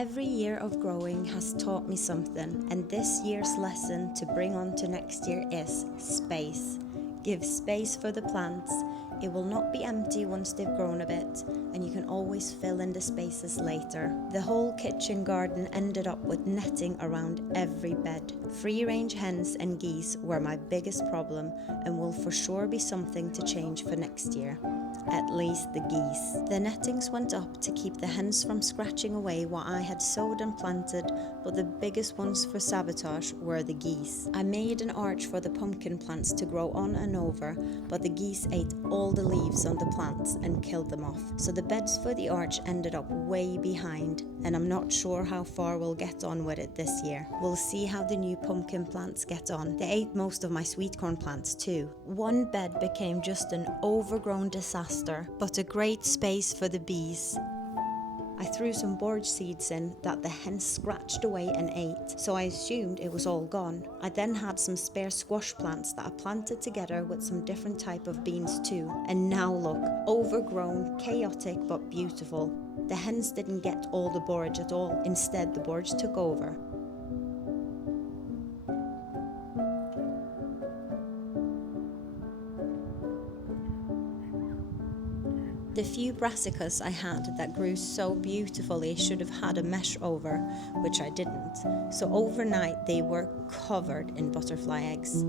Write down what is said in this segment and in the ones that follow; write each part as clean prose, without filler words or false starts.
Every year of growing has taught me something, and this year's lesson to bring on to next year is space. Give space for the plants. It will not be empty once they've grown a bit, and you can always fill in the spaces later. The whole kitchen garden ended up with netting around every bed. Free-range hens and geese were my biggest problem and will for sure be something to change for next year. At least the geese. The nettings went up to keep the hens from scratching away what I had sowed and planted, but the biggest ones for sabotage were the geese. I made an arch for the pumpkin plants to grow on and over, but the geese ate all the leaves on the plants and killed them off. So the beds for the arch ended up way behind, and I'm not sure how far we'll get on with it this year. We'll see how the new pumpkin plants get on. They ate most of my sweet corn plants too. One bed became just an overgrown disaster, but a great space for the bees. I threw some borage seeds in that the hens scratched away and ate, so I assumed it was all gone. I then had some spare squash plants that I planted together with some different type of beans too. And now look, overgrown, chaotic but beautiful. The hens didn't get all the borage at all. Instead, the borage took over. The few brassicas I had that grew so beautifully should have had a mesh over, which I didn't. So overnight they were covered in butterfly eggs.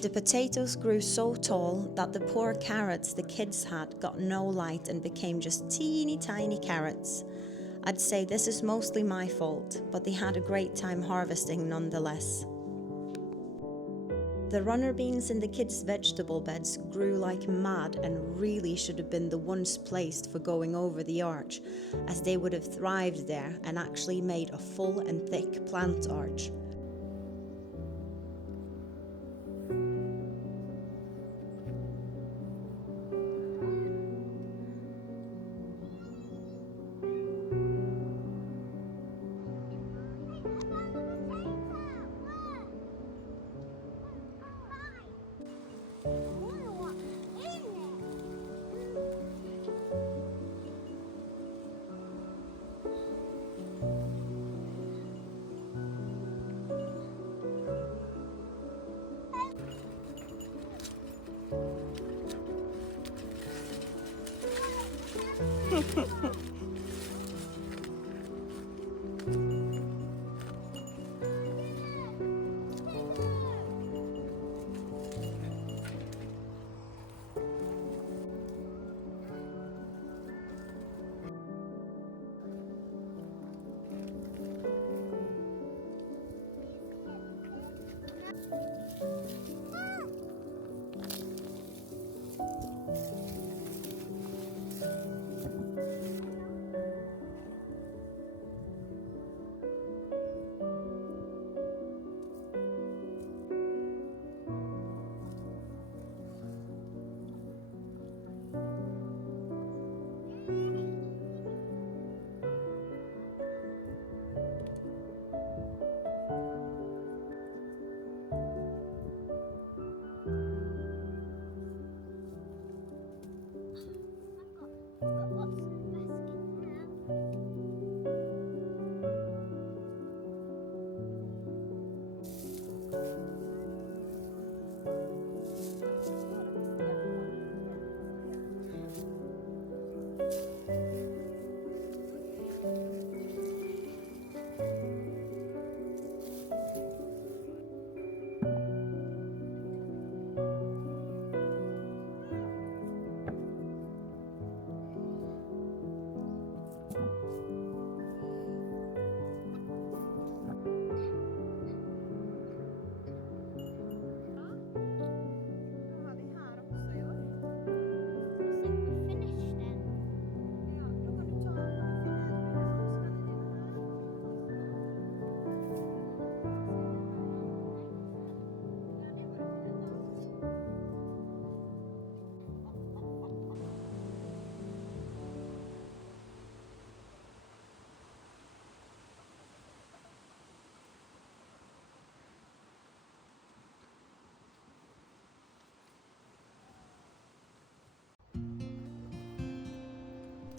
The potatoes grew so tall that the poor carrots the kids had got no light and became just teeny tiny carrots. I'd say this is mostly my fault, but they had a great time harvesting nonetheless. The runner beans in the kids' vegetable beds grew like mad and really should have been the ones placed for going over the arch, as they would have thrived there and actually made a full and thick plant arch.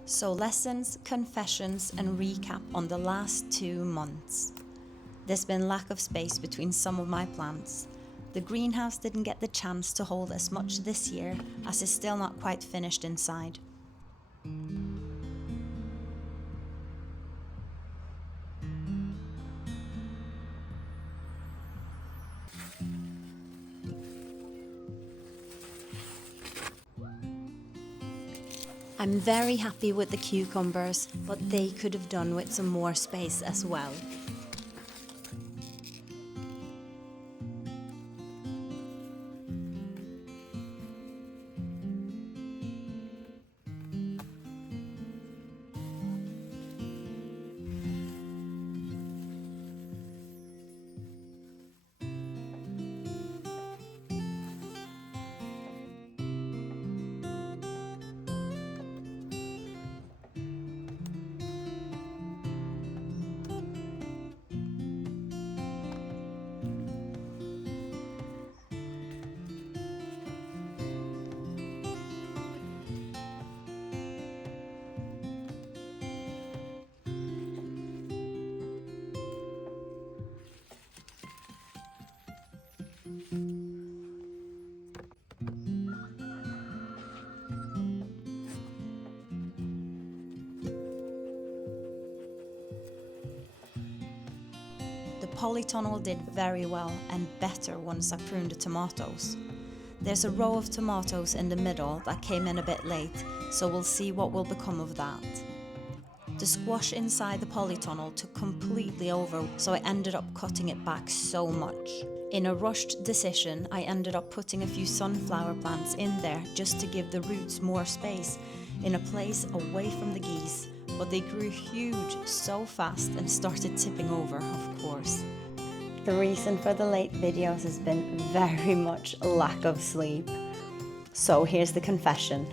So lessons, confessions and recap on the last 2 months. There's been lack of space between some of my plants. The greenhouse didn't get the chance to hold as much this year as it's still not quite finished inside. I'm very happy with the cucumbers, but they could have done with some more space as well. The polytunnel did very well and better once I pruned the tomatoes. There's a row of tomatoes in the middle that came in a bit late, so we'll see what will become of that. The squash inside the polytunnel took completely over, so I ended up cutting it back so much. In a rushed decision, I ended up putting a few sunflower plants in there just to give the roots more space in a place away from the geese, but they grew huge so fast and started tipping over, of course. The reason for the late videos has been very much lack of sleep. So here's the confession.